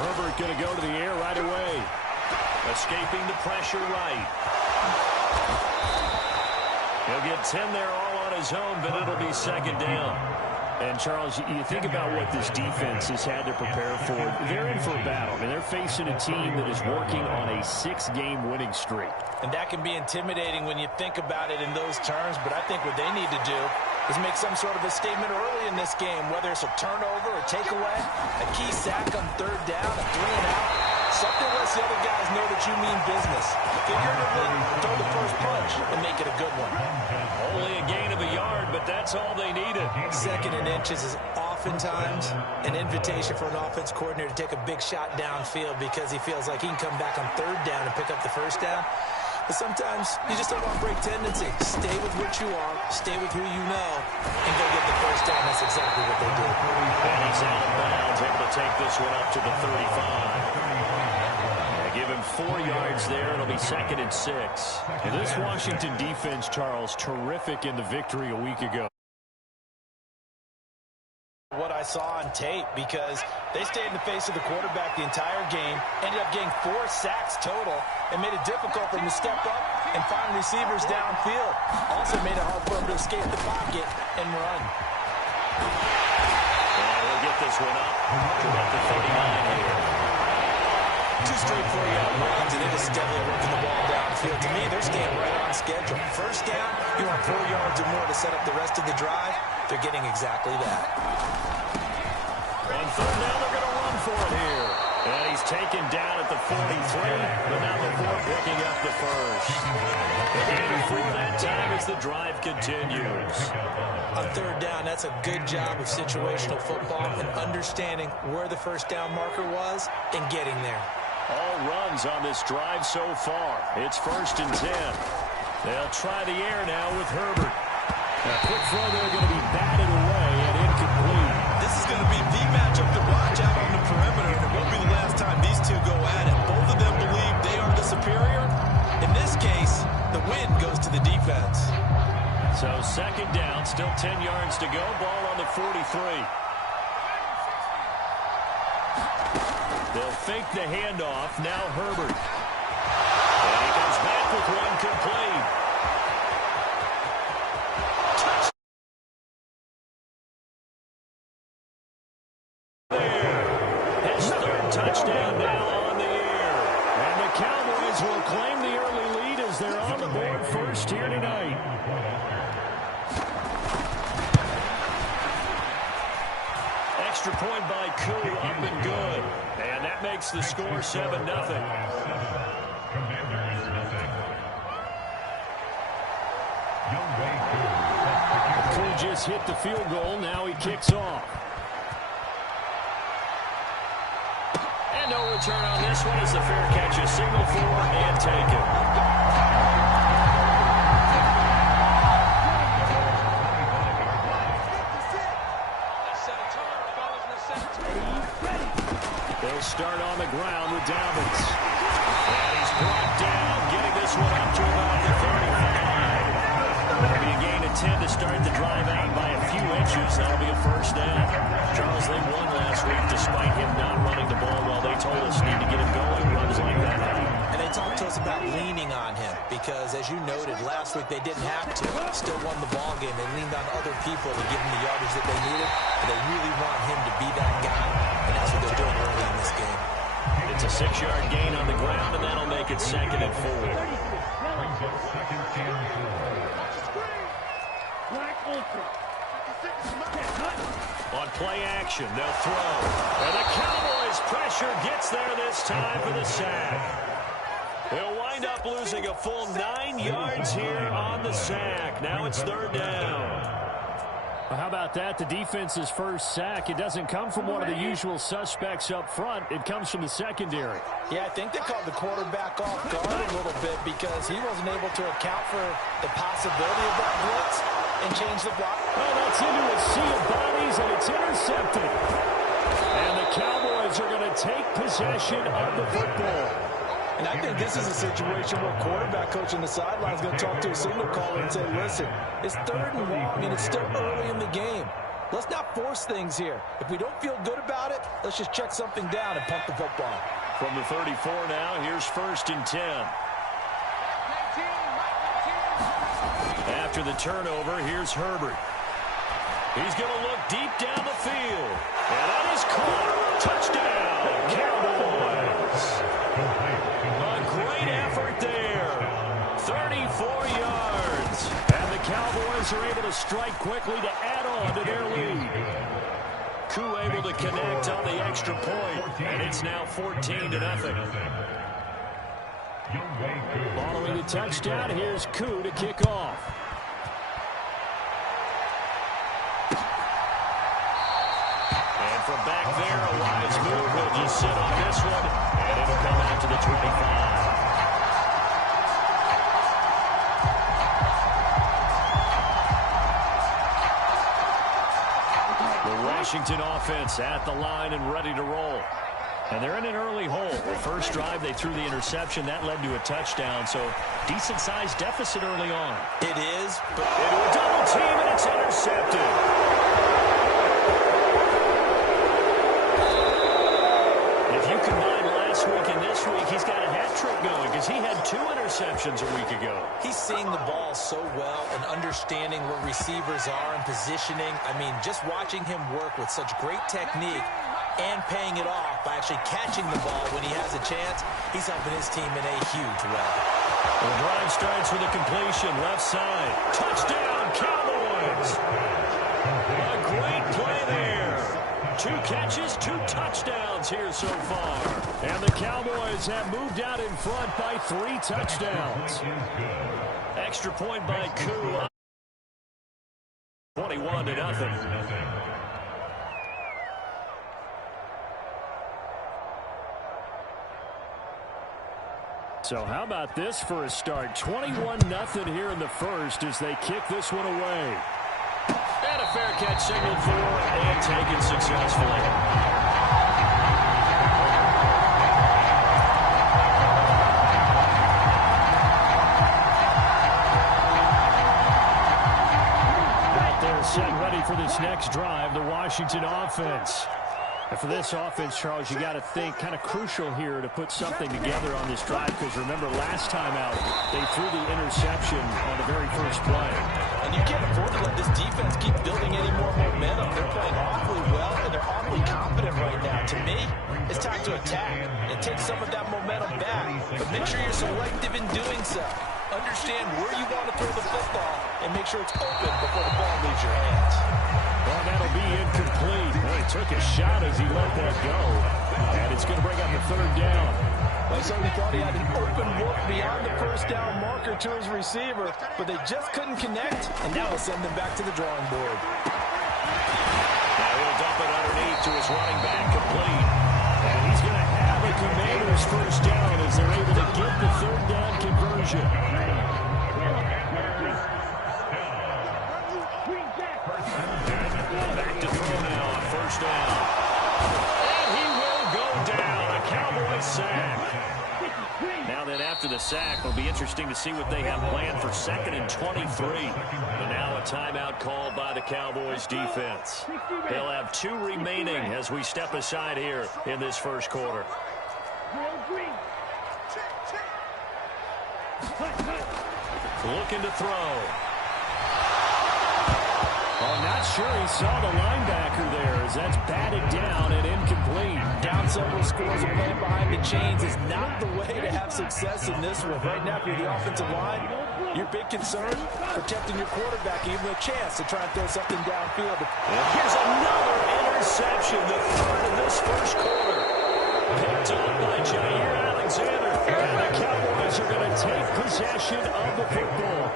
Herbert going to go to the air right away. Escaping the pressure right. He'll get 10 there all on his own, but it'll be second down. And, Charles, you think about what this defense has had to prepare for. They're in for a battle. I mean, they're facing a team that is working on a 6-game winning streak. And that can be intimidating when you think about it in those terms, but I think what they need to do is make some sort of a statement early in this game, whether it's a turnover, a takeaway, a key sack on third down, a 3-and-out. Something lets the other guys know that you mean business. Figuratively, throw the first punch and make it a good one. Only a gain of a yard, but that's all they needed. Second and inches is oftentimes an invitation for an offense coordinator to take a big shot downfield because he feels like he can come back on third down and pick up the first down. But sometimes you just don't want break tendency. Stay with what you are, stay with who you know, and go get the first down. That's exactly what they did. And he's out of bounds, able to take this one up to the 35. Give him 4 yards there. It'll be second and 6. And this Washington defense, Charles, terrific in the victory a week ago. What I saw on tape, because they stayed in the face of the quarterback the entire game, ended up getting 4 sacks total, and made it difficult for him to step up and find receivers downfield. Also made it hard for him to escape the pocket and run. And we'll get this one up to about the 39 here. 2 straight 4-yard runs, and it is steadily working the ball downfield. To me, they're staying right on schedule. First down, you want 4 yards or more to set up the rest of the drive. They're getting exactly that. On third down, they're going to run for it here. And he's taken down at the 43, but now before picking up the first. The game for that time as the drive continues. On third down, that's a good job of situational football and understanding where the first down marker was and getting there. All runs on this drive so far. It's first and 10. They'll try the air now with Herbert. A quick throw there going to be batted away and incomplete. This is going to be the matchup to watch out on the perimeter. And it won't be the last time these two go at it. Both of them believe they are the superior. In this case, the win goes to the defense. So second down, still 10 yards to go. Ball on the 43. They'll fake the handoff. Now Herbert. And he comes back with one complete. There. His third touchdown now on the air. And the Cowboys will claim the early lead as they're on the board first here tonight. Extra point by Koo, up and good. And that makes the score 7-0. Koo just hit the field goal. Now he kicks off. And no return on this one as the fair catch is signaled for and taken. They'll start on the ground with Dobbins. And he's brought down, getting this one up to about the 35. That'll be a gain of 10 to start the drive out by a few inches. That'll be a first down. Charles, they won last week despite him not running the ball well. They told us need to get him going, runs like that. And they talked to us about leaning on him because, as you noted, last week they didn't have to. Still won the ball game. They leaned on other people to give them the yardage that they needed. And they really want him to be that guy. And that's what they're doing early in this game. It's a 6-yard gain on the ground, and that'll make it second and 4. On play action, they'll throw. And the Cowboys' pressure gets there this time for the sack. They'll wind up losing a full 9 yards here on the sack. Now it's third down. Well, how about that? The defense's first sack. It doesn't come from one of the usual suspects up front. It comes from the secondary. Yeah, I think they called the quarterback off guard a little bit because he wasn't able to account for the possibility of that blitz and change the block. Oh, that's into a sea of bodies, and it's intercepted. And the Cowboys are going to take possession of the football. And I think this is a situation where quarterback coach on the sideline is going to talk to a signal caller and say, listen, it's third and long, and it's still early in the game. Let's not force things here. If we don't feel good about it, let's just check something down and punt the football. From the 34 now, here's 1st and 10. After the turnover, here's Herbert. He's going to look deep down the field. And that is caught. Touchdown, Cowboys. A great effort there. 34 yards. And the Cowboys are able to strike quickly to add on to their lead. Koo able to connect on the extra point. And it's now 14-0. Following the touchdown, here's Koo to kick off. And from back there, a wise move. He'll just sit on this one, and it'll come out to the 25. The Washington offense at the line and ready to roll. And they're in an early hole. The first drive, they threw the interception. That led to a touchdown, so decent-sized deficit early on. It is, but into a double team, and it's intercepted. If you combine last week and this week, he's got a hat trick going because he had 2 interceptions a week ago. He's seeing the ball so well and understanding where receivers are and positioning. I mean, just watching him work with such great technique and paying it off by actually catching the ball when he has a chance, he's helping his team in a huge way. The drive starts with a completion, left side. Touchdown, Cowboys! A great play there. 2 catches, 2 touchdowns here so far. And the Cowboys have moved out in front by 3 touchdowns. Extra point by Koo. 21-0. So how about this for a start? 21-0 here in the first as they kick this one away. And a fair catch signaled for and taken successfully. Out there set ready for this next drive, the Washington offense. And for this offense, Charles, you got to think kind of crucial here to put something together on this drive because remember last time out they threw the interception on the very first play. And you can't afford to let this defense keep building any more momentum. They're playing awfully well and they're awfully confident right now. To me, it's time to attack and take some of that momentum back. But make sure you're selective in doing so. Understand where you want to throw the football and make sure it's open before the ball leaves your hands. Well, that'll be incomplete. Well, he took a shot as he let that go. And it's going to bring up the 3rd down. Well, so he thought he had an open look beyond the first down marker to his receiver, but they just couldn't connect, and now he'll send them back to the drawing board. Now he'll dump it underneath to his running back, complete. And he's going to have a Commanders first down as they're able to get the 3rd down conversion. Back to throw now on 1st down. And he will go down. A Cowboy sack. Now then, after the sack, it'll be interesting to see what they have planned for 2nd and 23. And now a timeout called by the Cowboys defense. They'll have 2 remaining as we step aside here in this first quarter. Looking to throw. Oh, not sure he saw the linebacker there as that's batted down and incomplete. Down several scores and playing behind the chains is not the way to have success in this one. Right now, if you're the offensive line, your big concern, protecting your quarterback, even a chance to try and throw something downfield. And here's another interception, the 3rd of this first quarter. Picked up by Jair Alexander. And the Cowboys are going to take possession of the football.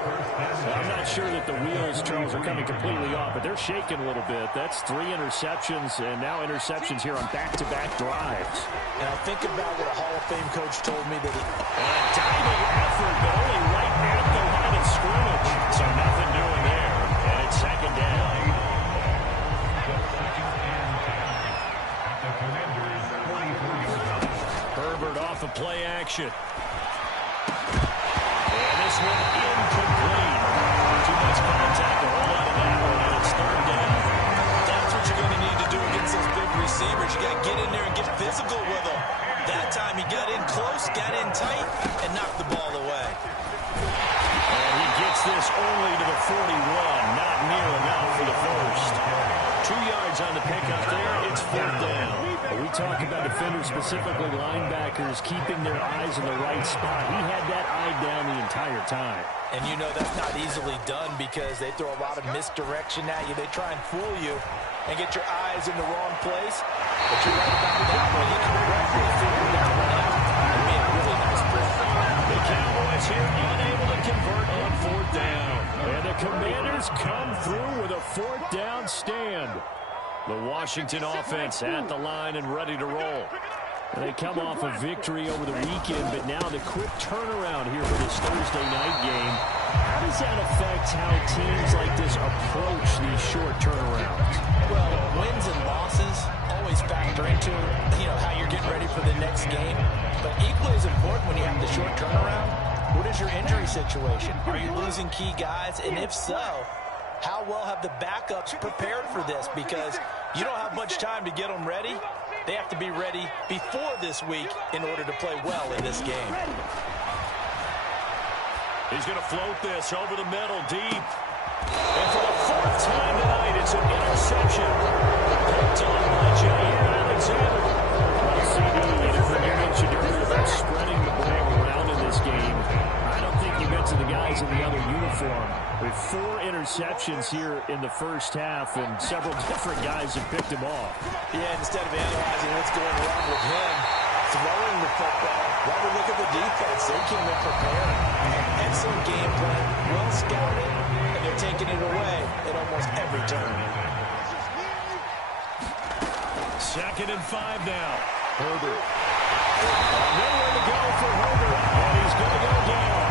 I'm not sure that the wheels, Charles, are coming completely off, but they're shaking a little bit. That's 3 interceptions, and now interceptions here on back-to-back drives. And I think about what a Hall of Fame coach told me that he... A diving effort, but only right at the line of scrimmage. So nothing doing there, and it's 2nd down. Herbert off of play action. And this one incomplete. Too much contact to hold on to that one, and it's 3rd down. receivers, you got to get in there and get physical with them. That time he got in close, got in tight, and knocked the ball away. And he gets this only to the 41. Not near enough for the first. 2 yards on the pickup there. It's 4th down. We talk about defenders, specifically linebackers, keeping their eyes in the right spot. He had that eye down the entire time. And you know that's not easily done because they throw a lot of misdirection at you. They try and fool you and get your eyes in the wrong place. But you're right about that one. You correctly figured that one out and made a really nice play. The Cowboys here unable to convert on 4th down. And the Commanders come through with a 4th down stand. The Washington offense at the line and ready to roll. They come off a victory over the weekend, but now the quick turnaround here for this Thursday night game. How does that affect how teams like this approach these short turnarounds? Well, wins and losses always factor into, how you're getting ready for the next game. But equally as important when you have the short turnaround, what is your injury situation? Are you losing key guys? And if so, how well have the backups prepared for this? Because you don't have much time to get them ready. They have to be ready before this week in order to play well in this game. He's going to float this over the middle deep. And for the 4th time tonight, it's an interception. Picked on by Jair Alexander. You mentioned earlier about spreading the ball around in this game. I don't think you mentioned the guys in the other uniform. With 4 interceptions here in the first half, and several different guys have picked him off. Yeah, instead of analyzing what's going wrong with him, throwing the football, rather look at the defense. They came in prepared. Excellent game plan, well scouted, and they're taking it away at almost every turn. 2nd and 5 now. Herbert. Nowhere to go for Herbert, and he's going to go down.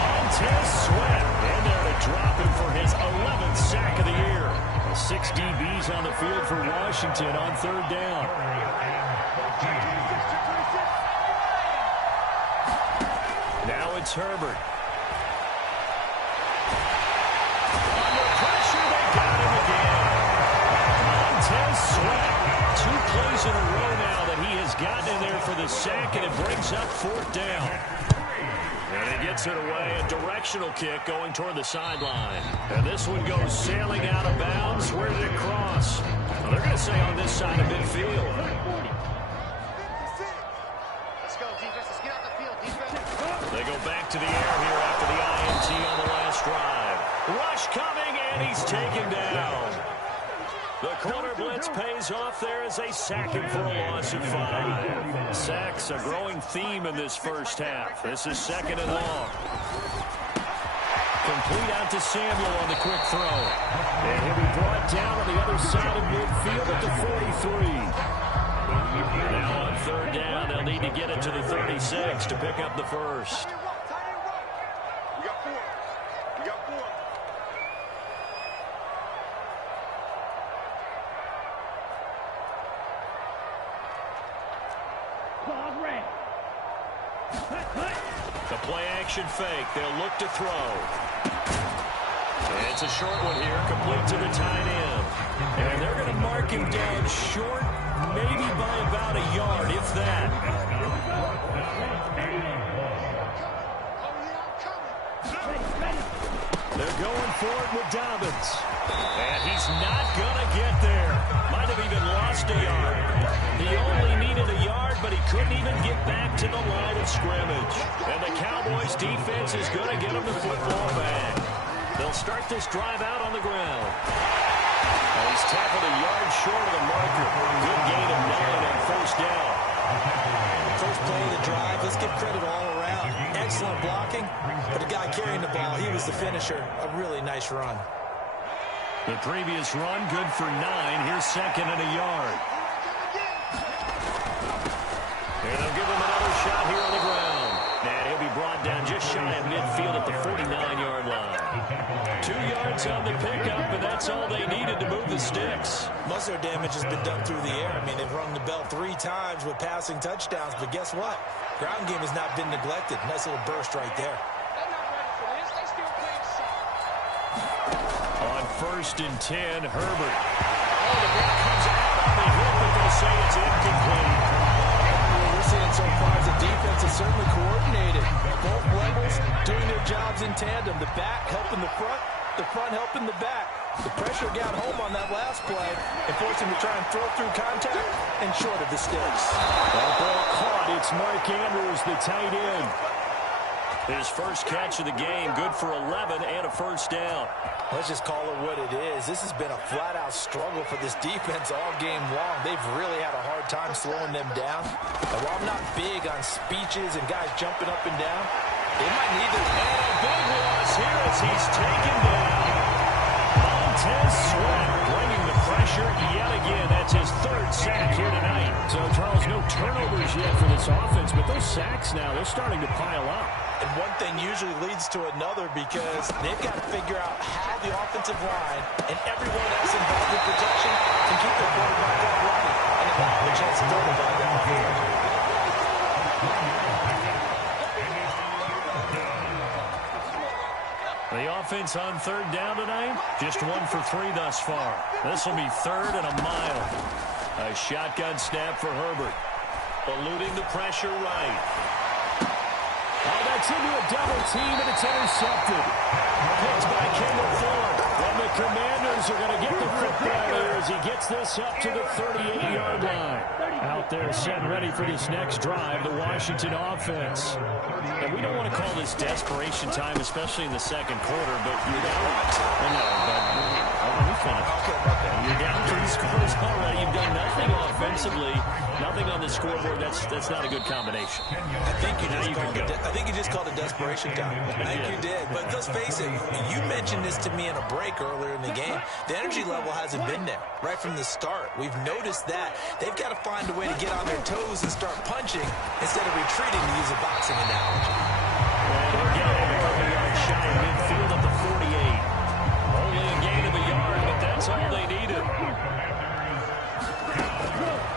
Montez Sweat in there to drop him for his 11th sack of the year. 6 DBs on the field for Washington on 3rd down. Now it's Herbert. Under pressure, they got him again. Montez Sweat. 2 plays in a row now that he has gotten in there for the sack, and it brings up 4th down. And he gets it away, a directional kick going toward the sideline. And this one goes sailing out of bounds. Where did it cross? Well, they're going to say on this side of midfield. Let's go, defense. Let's get out the field, defense. They go back to the air here after the INT on the last drive. Rush coming, and he's taken down. The corner blitz pays off there as they sack him for a loss of 5. Sacks, a growing theme in this first half. This is 2nd and long. Complete out to Samuel on the quick throw. And he'll be brought down on the other side of midfield at the 43. Now on 3rd down, they'll need to get it to the 36 to pick up the first. We got 4. We got 4. The play action fake. They'll look to throw. It's a short one here, complete to the tight end. And they're going to mark him down short, maybe by about a yard, if that. They're going for it with Dobbins. And he's not going to get there. Might have even lost a yard. He only needed a yard, but he couldn't even get back to the line of scrimmage. And the Cowboys defense is going to get him the football back. They'll start this drive out on the ground. And he's tackled a yard short of the marker. Good gain of 9 on 1st down. First play of the drive, let's give credit all around. Excellent blocking, but the guy carrying the ball, he was the finisher. A really nice run. The previous run, good for 9. Here's 2nd and a yard. And they'll give him another shot here on the ground. And he'll be brought down just shy of midfield at the 49-yard line. 2 yards on the pickup, and that's all they needed to move the sticks. Most of their damage has been done through the air. I mean, they've rung the bell 3 times with passing touchdowns, but guess what? Ground game has not been neglected. Nice little burst right there. On 1st and 10, Herbert. Oh, the ball comes out on the hip at the say it's incomplete. What we're seeing so far is the defense is certainly coordinated. Both levels doing their jobs in tandem. The back helping the front helping the back. The pressure got home on that last play and forced him to try and throw through contact and short of the sticks. That ball caught. It's Mark Andrews, the tight end. His first catch of the game, good for 11 and a first down. Let's just call it what it is. This has been a flat-out struggle for this defense all game long. They've really had a hard time slowing them down. And while I'm not big on speeches and guys jumping up and down, they might need to. And a big loss here as he's taken down. Montez Sweat bringing the pressure yet again. That's his third sack here tonight. So, Charles, no turnovers yet for this offense, but those sacks now, they're starting to pile up. And one thing usually leads to another because they've got to figure out how the offensive line and everyone else involved in protection can keep their quarterback up running and have a chance to throw the ball downfield. The offense on third down tonight, just 1 for 3 thus far. This will be third and a mile. A shotgun snap for Herbert. Eluding the pressure right. Oh, that's into a double team, and it's intercepted. Picked by Kendall Fuller. And the Commanders are going to get the football here as he gets this up to the 38-yard line. Out there set ready for this next drive, the Washington offense. And we don't want to call this desperation time, especially in the second quarter, but you're down. You're down 3 scores already. You've done nothing offensively, nothing on the scoreboard. That's not a good combination. I think you just called it desperation time. I think you did. But let's face it, you mentioned this to me in a break earlier in the game. The energy level hasn't been there right from the start. We've noticed that. They've got to find a way to get on their toes and start punching instead of retreating, to use a boxing analogy. And again, a couple yards shy of midfield at the 48. Only a gain of a yard, but that's all they needed.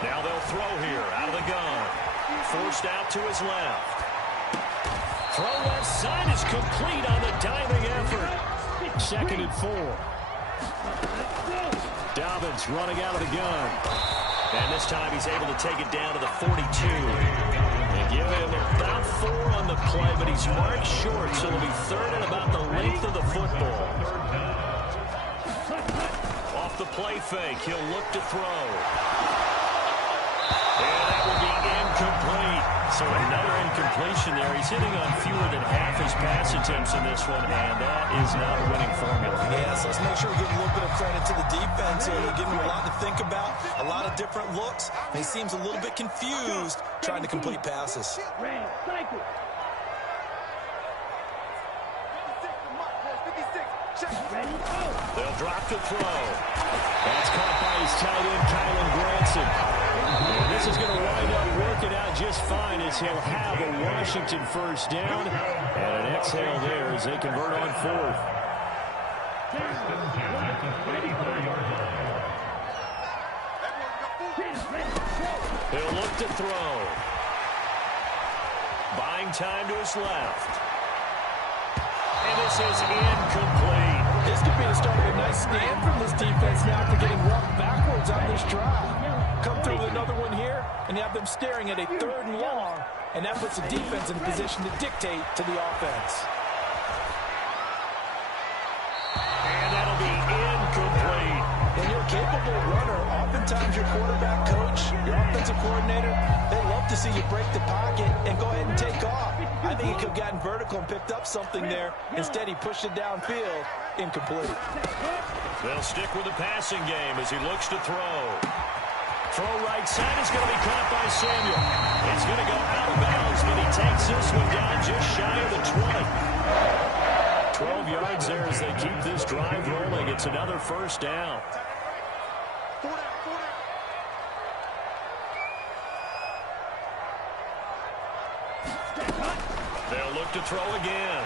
Now they'll throw here out of the gun. Forced out to his left. Throw left side is complete on the diving effort. 2nd and 4. Dobbins running out of the gun. And this time he's able to take it down to the 42. They give him about 4 on the play, but he's marked short, so it'll be third and about the length of the football. Off the play fake, he'll look to throw. And that will be incomplete. So another incompletion there. He's hitting on fewer than half his pass attempts in this one, and that is not a winning formula. Yeah, so let's make sure we give a little bit of credit to the defense here. They're giving him a lot to think about, a lot of different looks. And he seems a little bit confused trying to complete passes. They'll drop to throw. That's caught by his tight end, Kylan Granson. And this is going to wind up working out just fine as he'll have a Washington first down. And an exhale there as they convert on 4th. He'll look to throw. Buying time to his left. And this is incomplete. This could be the start of a nice stand from this defense now after getting walked backwards on this drive. Come through with another one here, and you have them staring at a 3rd and long, and that puts the defense in a position to dictate to the offense. And that'll be incomplete. When you're a capable runner, oftentimes your quarterback coach, your offensive coordinator, they love to see you break the pocket and go ahead and take off. I think he could have gotten vertical and picked up something there. Instead, he pushed it downfield. Incomplete. They'll stick with the passing game as he looks to throw. Throw right side is going to be caught by Samuel. It's going to go out of bounds, but he takes this one down just shy of the 20. 12 yards there as they keep this drive rolling. It's another first down. They'll look to throw again.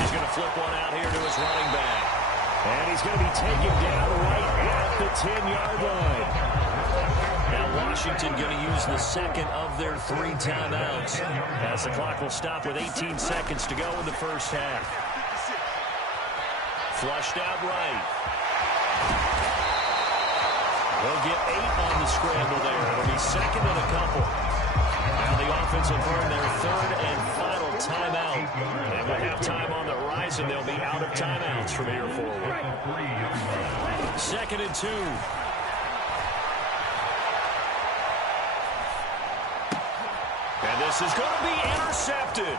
He's going to flip one out here to his running back. And he's going to be taken down right at the 10-yard line. Now Washington going to use the second of their 3 timeouts as the clock will stop with 18 seconds to go in the first half. Flushed out right. They'll get 8 on the scramble there. It'll be second and a couple. Now the offense will burn their third and final timeout. And with halftime on the horizon, they'll be out of timeouts from here forward. Second and 2. And this is going to be intercepted.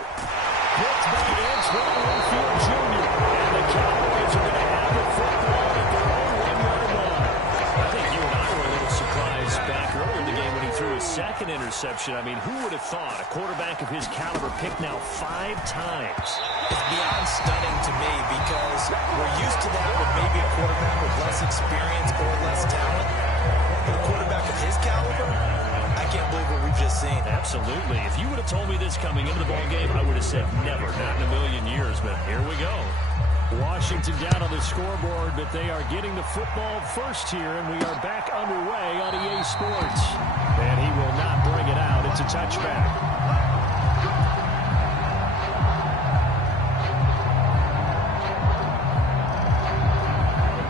Picked by Antoine Winfield Jr. And the Cowboys are going to have the football at their own 1-yard line. I think you and I were a little surprised back earlier in the game when he threw his second interception. I mean, who would have thought a quarterback of his caliber picked now 5 times? It's beyond stunning to me because we're used to that with maybe a quarterback with less experience or less talent. But a quarterback of his caliber, I can't believe what we've just seen. Absolutely. If you would have told me this coming into the ballgame, I would have said never, not in a million years, but here we go. Washington down on the scoreboard, but they are getting the football first here, and we are back underway on EA Sports. And he will not bring it out. It's a touchback.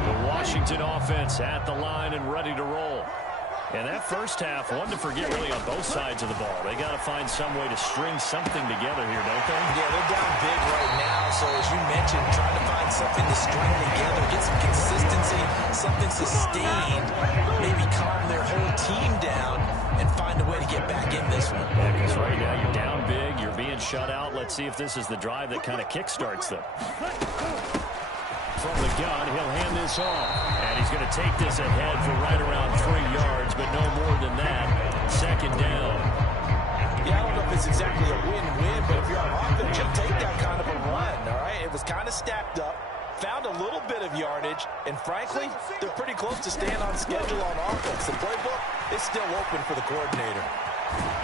The Washington offense at the line and ready to roll. And that first half, one to forget really on both sides of the ball. They got to find some way to string something together here, don't they? Yeah, they're down big right now. So as you mentioned, trying to find something to string together, get some consistency, something sustained, maybe calm their whole team down and find a way to get back in this one. Yeah, because right now you're down big, you're being shut out. Let's see if this is the drive that kind of kickstarts them. From the gun, he'll hand this off. And he's going to take this ahead for right around 3 yards, but no more than that. Second down. Yeah, I don't know if it's exactly a win-win, but if you're on offense, you'll take that kind of a run, all right? It was kind of stacked up, found a little bit of yardage, and frankly, they're pretty close to staying on schedule on offense. The playbook is still open for the coordinator.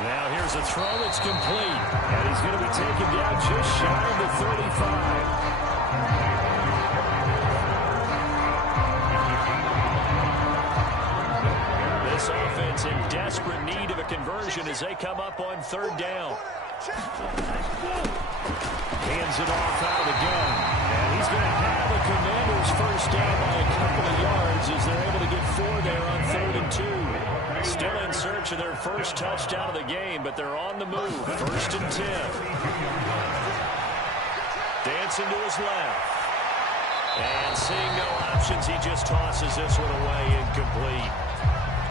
Now here's a throw that's complete. And he's going to be taken down just shy of the 35. This offense in desperate need of a conversion as they come up on third down. Hands it off out of the gun. And he's going to have the Commanders first down by a couple of yards as they're able to get 4 there on 3rd and 2. Still in search of their first touchdown of the game, but they're on the move. 1st and 10. Dancing to his left. And seeing no options, he just tosses this one away, incomplete.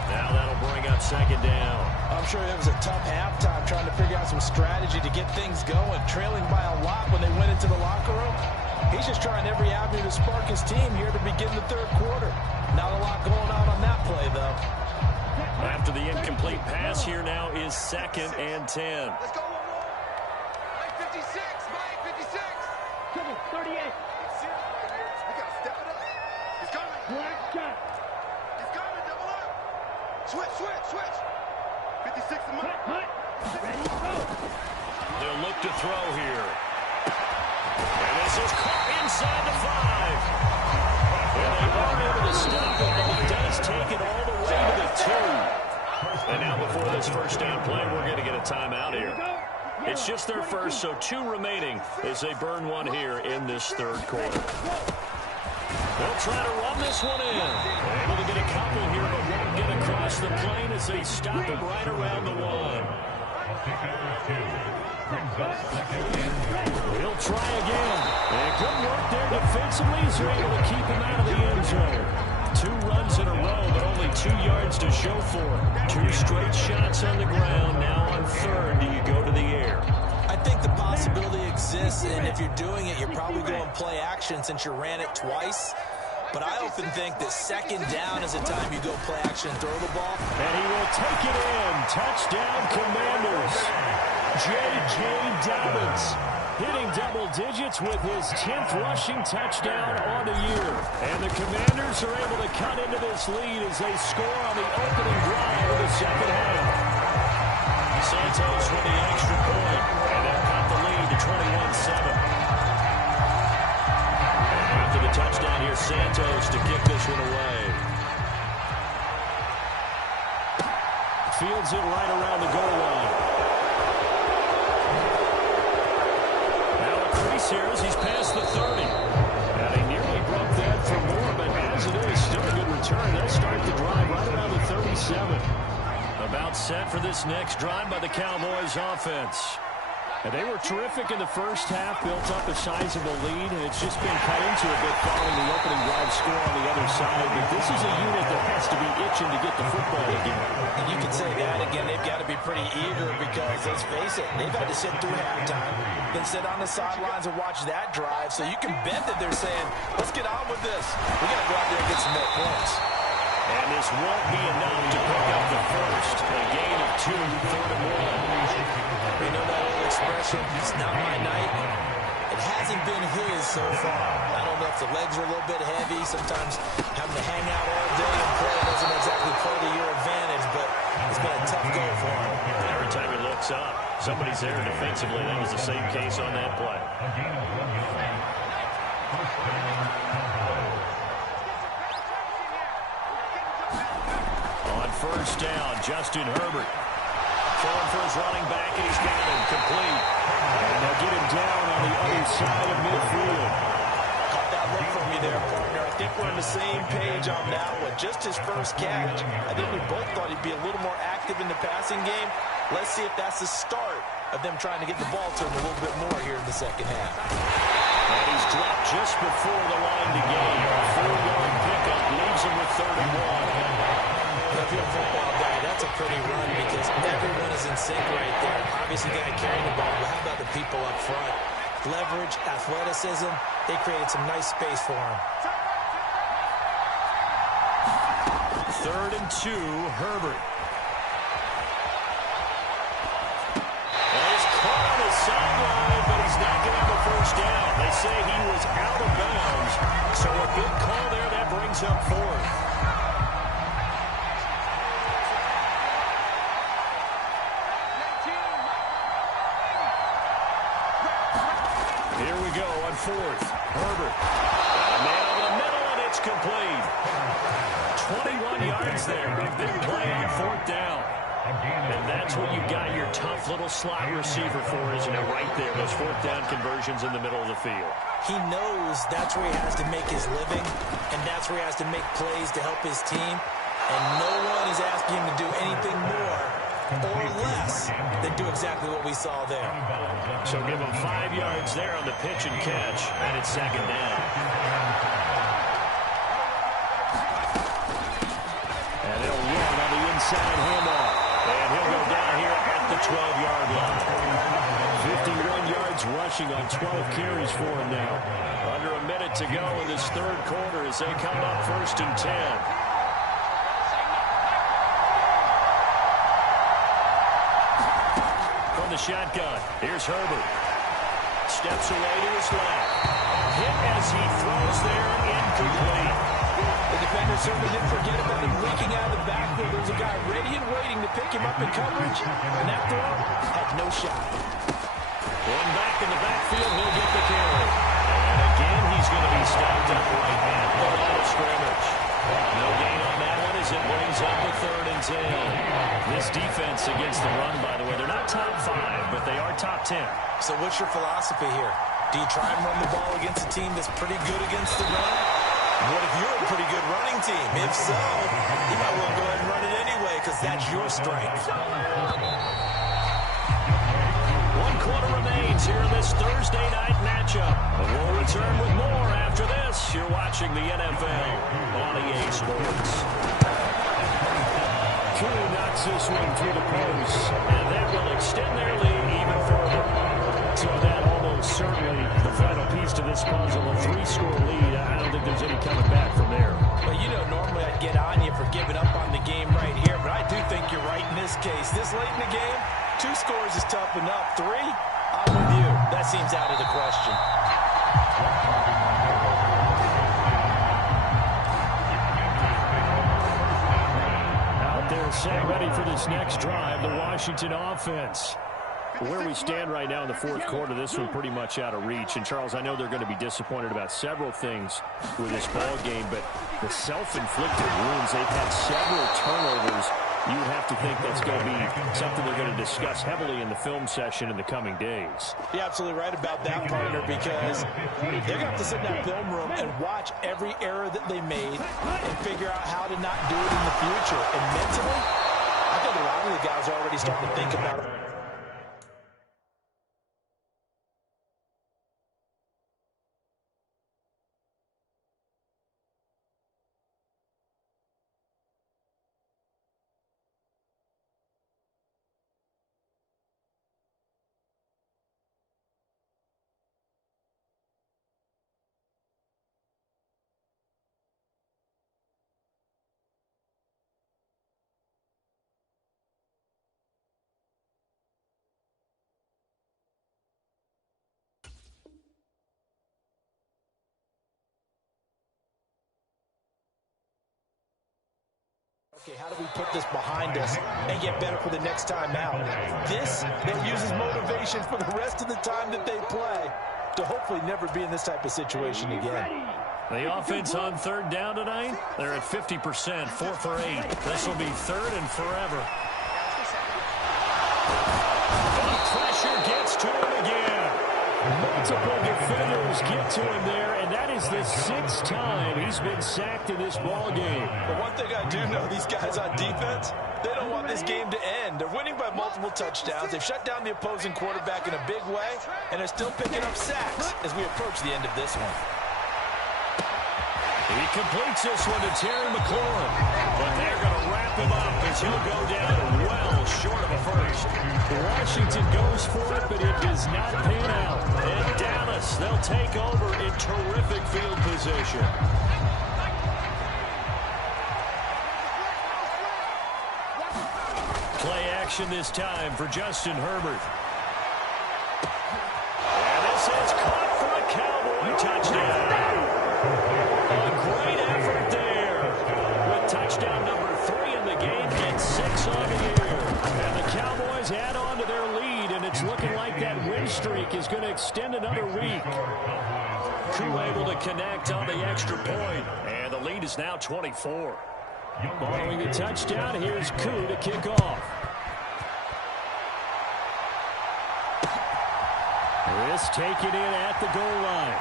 Now that'll bring up 2nd down. I'm sure it was a tough halftime trying to figure out some strategy to get things going, trailing by a lot when they went into the locker room. He's just trying every avenue to spark his team here to begin the 3rd quarter. Not a lot going on that play, though. After the incomplete pass, here now is 2nd and 10. Let's go one more. Mike 56, Mike 56. 38. We got to step it up. He's coming. Black shot. He's coming. Double up. Switch. 56 to Mike. Hut. Ready, go. They'll look to throw here. And this is caught inside the 5. And they weren't able to stop it, but he does take it all the way to the 2. And now before this first down play, we're going to get a timeout here. It's just their first, so 2 remaining as they burn one here in this 3rd quarter. They'll try to run this one in. Able to get a couple here, but won't get across the plane as they stop him right around the 1. He'll try again. And good work there defensively as they're able to keep him out of the end zone. 2 runs in a row, but only 2 yards to show for it. 2 straight shots on the ground. Now on 3rd, do you go to the air? I think the possibility exists, and if you're doing it, you're probably going play action since you ran it twice. But I often think that 2nd down is the time you go play action and throw the ball. And he will take it in. Touchdown, Commanders. J.J. Dobbins hitting double digits with his 10th rushing touchdown on the year. And the Commanders are able to cut into this lead as they score on the opening drive of the 2nd half. Santos with the extra point, and they'll cut the lead to 21-7. After the touchdown here, Santos to kick this one away. Fields it right around the goal line. Now a crease here as he's past the 30. And he nearly broke that for more, but as it is, still a good return. They'll start the drive right around the 7. About set for this next drive by the Cowboys offense. And they were terrific in the first half, built up a sizable lead, and it's just been cut into a bit following the opening drive score on the other side. But this is a unit that has to be itching to get the football again. And you can say that again. They've got to be pretty eager because, let's face it, they've had to sit through halftime, then sit on the sidelines and watch that drive. So you can bet that they're saying, let's get on with this. We got to go out there and get some more points. And this won't be enough to pick up the first. A gain of 2, 3rd and 1. You know that old expression, it's not my night. It hasn't been his so far. I don't know if the legs are a little bit heavy. Sometimes having to hang out all day and play doesn't exactly play to your advantage, but it's been a tough go for him. Every time he looks up, somebody's there defensively. That was the same case on that play. On first down, Justin Herbert. Throwing for his running back, and he's got him complete. And they'll get him down on the other side of midfield. Caught that look from you there, partner. I think we're on the same page on that one. Just his first catch. I think we both thought he'd be a little more active in the passing game. Let's see if that's the start of them trying to get the ball to him a little bit more here in the second half. And he's dropped just before the line to gain. A 4-yard pickup leaves him with 31. If you're a football guy, that's a pretty run because everyone is in sync right there. Obviously, the guy carrying the ball, but how about the people up front? Leverage, athleticism, they created some nice space for him. 3rd and 2, Herbert. And he's caught on the sideline, but he's not going to have a first down. They say he was out of bounds, so a good call there. That brings up 4th. Here we go on 4th. Herbert. A man over the middle, and it's complete. 21 yards there. Big play on 4th down. And that's what you got your tough little slot receiver for, isn't it? Right there, those 4th down conversions in the middle of the field. He knows that's where he has to make his living, and that's where he has to make plays to help his team. And no one is asking him to do anything more or less than do exactly what we saw there. So give him 5 yards there on the pitch and catch, and it's 2nd down. And they'll run on the inside handoff. And he'll go down here at the 12-yard line. 51 yards rushing on 12 carries for him now. Under a minute to go in this 3rd quarter as they come up 1st and 10. The shotgun. Here's Herbert. Steps away to his left. Hit as he throws there, incomplete. The defender certainly didn't forget about him leaking out of the backfield. There's a guy ready and waiting to pick him up in coverage, and that throw had no shot. Going back in the backfield, he'll get the carry. And again, he's going to be stopped up right at the line of scrimmage. No gain on that one as it brings up a 3rd and 10. This defense against the run, by the way, they're not top 5, but they are top 10. So what's your philosophy here? Do you try and run the ball against a team that's pretty good against the run? What if you're a pretty good running team? If so, you might well go ahead and run it anyway because that's your strength. 1 quarter remains here in this Thursday night matchup. And we'll return with more after this. You're watching the NFL on EA Sports. Curry knocks this one through the post, and that will extend their lead even further. So that almost certainly the final piece to this puzzle, a 3-score lead. I don't think there's any coming back from there. Well, you know, normally I'd get on you for giving up on the game right here, but I do think you're right in this case. This late in the game, 2 scores is tough enough. 3, I'm with you. That seems out of the question. Out there set ready for this next drive, the Washington offense. Where we stand right now in the 4th quarter, this one pretty much out of reach. And, Charles, I know they're going to be disappointed about several things with this ball game, but the self-inflicted wounds, they've had several turnovers You would have to think that's going to be something they're going to discuss heavily in the film session in the coming days. You're absolutely right about that, partner, because they're going to have to sit in that film room and watch every error that they made and figure out how to not do it in the future. And mentally, I think a lot of the guys are already starting to think about it. Okay, how do we put this behind us and get better for the next time out? This that uses motivation for the rest of the time that they play to hopefully never be in this type of situation again. The offense on third down tonight, they're at 50%, 4 for 8. This will be third and forever. The pressure gets to him again. Multiple defenders get to him there, and that is the 6th time he's been sacked in this ball game. But one thing I do know, these guys on defense, they don't want this game to end. They're winning by multiple touchdowns. They've shut down the opposing quarterback in a big way, and they're still picking up sacks as we approach the end of this one. He completes this one to Terry McLaurin, but they're going to wrap him up as he'll go down well short of a first. Washington goes for it, but it does not pan out. And Dallas, they'll take over in terrific field position. Play action this time for Justin Herbert. And this is caught for a Cowboy touchdown. A great effort there with touchdown number 3 in the game and 6 on the year. And the Cowboys add on to their lead, and it's looking like that win streak is going to extend another week. Koo able to connect on the extra point, and the lead is now 24. Following the touchdown, here's Koo to kick off. This taken in at the goal line.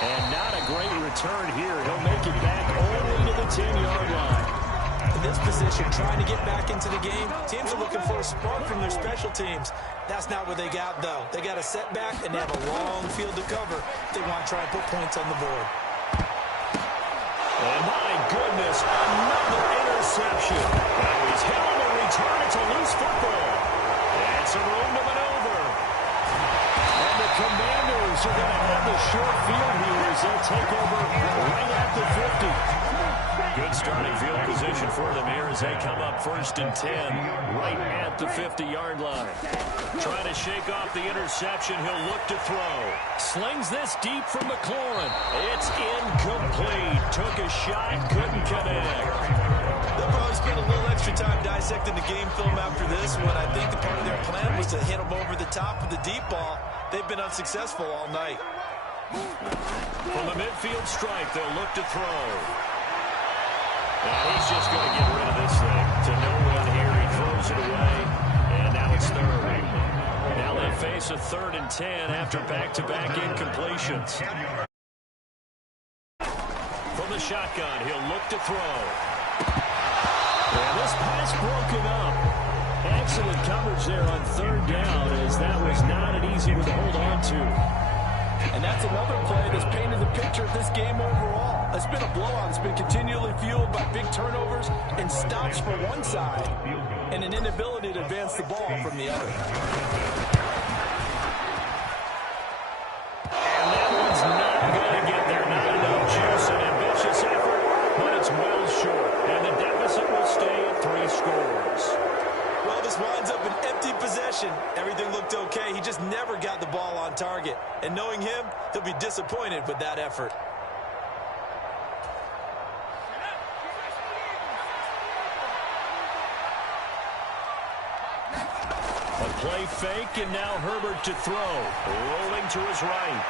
And not a great return here. He'll make it back only to the 10-yard line. In this position, trying to get back into the game, teams are looking for a spark from their special teams. That's not what they got, though. They got a setback, and they have a long field to cover if they want to try and put points on the board. And my goodness, another interception. Now he's held to return. It's a loose football. And some room to maneuver. And the Commanders are going to have the short field here as they'll take over right at the 50. Good starting field position for them here as they come up 1st and 10 right at the 50-yard line. Trying to shake off the interception. He'll look to throw. Slings this deep from McLaurin. It's incomplete. Took a shot, couldn't connect. They'll probably spend a little extra time dissecting the game film after this one. I think the part of their plan was to hit them over the top of the deep ball. They've been unsuccessful all night. From the midfield strike, they'll look to throw. And he's just going to get rid of this thing to no one here. He throws it away, and now it's third. Now they face a 3rd and 10 after back-to-back incompletions. From the shotgun, he'll look to throw. And this pass broken up. Excellent coverage there on 3rd down, as that was not an easy one to hold on to. And that's another play that's painted the picture of this game overall. It's been a blowout. It's been continually fueled by big turnovers and stops for one side and an inability to advance the ball from the other. And that one's not going to get there. Not enough juice. An ambitious effort, but it's well short. And the deficit will stay at 3 scores. Well, this winds up an empty possession. Everything looked okay. He just never got the ball on target. And knowing him, he'll be disappointed with that effort. A play fake, and now Herbert to throw. Rolling to his right.